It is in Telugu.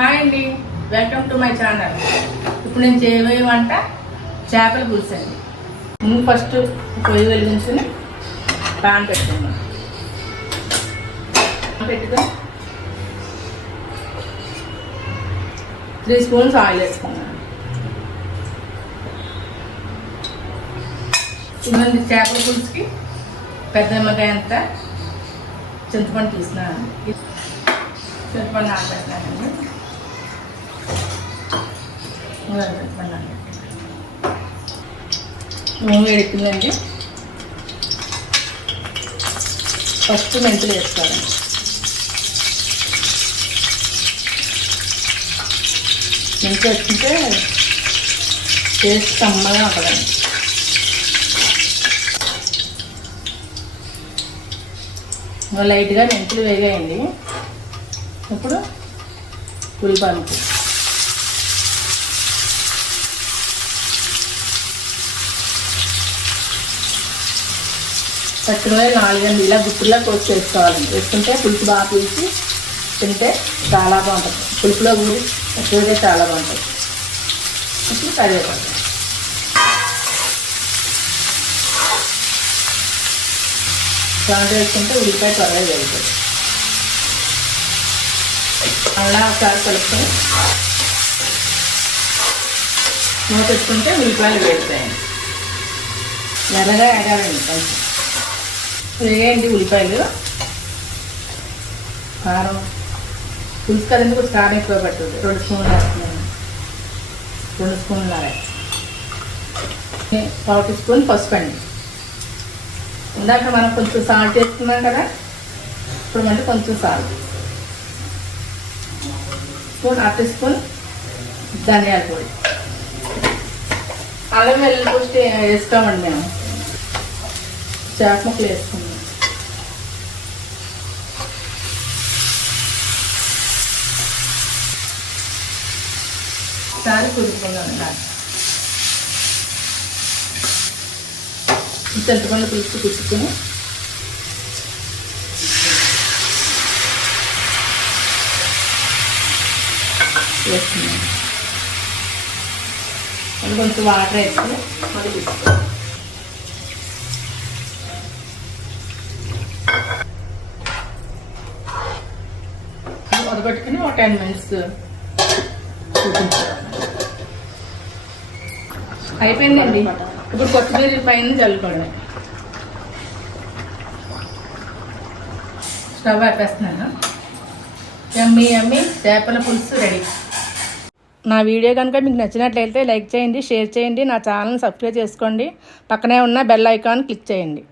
హాయ్ అండి వెల్కమ్ టు మై ఛానల్. ఇప్పుడు నేను చేయబోయే వంట చేపల పులుసు అండి. ముందు ఫస్ట్ పొయ్యి వెలిగించుకుని పాన్ పెట్టుకున్నాం పెట్టుకుని త్రీ స్పూన్స్ ఆయిల్ వేసుకున్నాను ఇప్పుడు చేపల పులుసుకి పెద్ద నిమ్మకాయ అంత చింతపండు తీసినాను చింతపండు నానబెట్టినానండి. చింతపండు నూనె వేడిపోయిందండి ఫస్ట్ మెంతులు వేసుకోవాలి. మెంతులు వచ్చింటే టేస్ట్ కమ్మగా ఉంటుందండి. లైట్గా మెంతులు వేగాయండి. ఇప్పుడు ఉల్లిపాయలు పచ్చిమిరపకాయలు నాలుగండి ఇలా గుట్టులా కోసి వేసుకోవాలి వేసుకుంటే పులుసు బాగా పీల్చి తింటే చాలా బాగుంటుంది. పులుపులో ఊరి ఎక్కువగా చాలా బాగుంటుంది. ఇప్పుడు కరివేపాకు. సాల్ట్ వేసుకుంటే ఉల్లిపాయ త్వరగా జరుగుతుంది అలా ఒకసారి కలుపుకొని మూత పెట్టుకుంటే ఉల్లిపాయలు వేస్తాయండి మెల్లగా ఎగాలండి కొంచెం వేయండి ఉల్లిపాయలు? కారం. పులుసు కదండి కొంచెం కారం ఎక్కువ పడుతుంది? రెండు స్పూన్లు వేస్తున్నాను. రెండు స్పూన్లు పావు టీ స్పూన్ పసుపు అండి. ఇందాక మనం కొంచెం సాల్ట్ వేసుకున్నాం కదా? ఇప్పుడు మళ్ళీ కొంచెం సాల్ట్ స్పూన్ అర టీ స్పూన్ ధనియాల పొడి. అల్లం వెల్లుల్లి పోస్ట్ వేస్తామండి మేము. చేప ముక్కలు వేసుకున్నాం ఒకసారి కుదురుకుందాం చింతపండు పులుసు కుట్టుకుని వేస్తున్నాం అది కొంచెం వాటర్ వేసుకుని మళ్ళీ తీసుకోవాలి మొదలుపెట్టుకుని ఒక టెన్ మినిట్స్ అయిపోయిందండి. ఇప్పుడు కొత్తిమీర పైన చల్లుకోండి. స్టవ్ ఆపేస్తున్నాను. ఎమ్మి ఎమ్మి చేపల పులుసు రెడీ. నా వీడియో కనుక మీకు నచ్చినట్లయితే లైక్ చేయండి షేర్ చేయండి నా ఛానల్ని సబ్స్క్రైబ్ చేసుకోండి. పక్కనే ఉన్న బెల్ ఐకాన్ క్లిక్ చేయండి.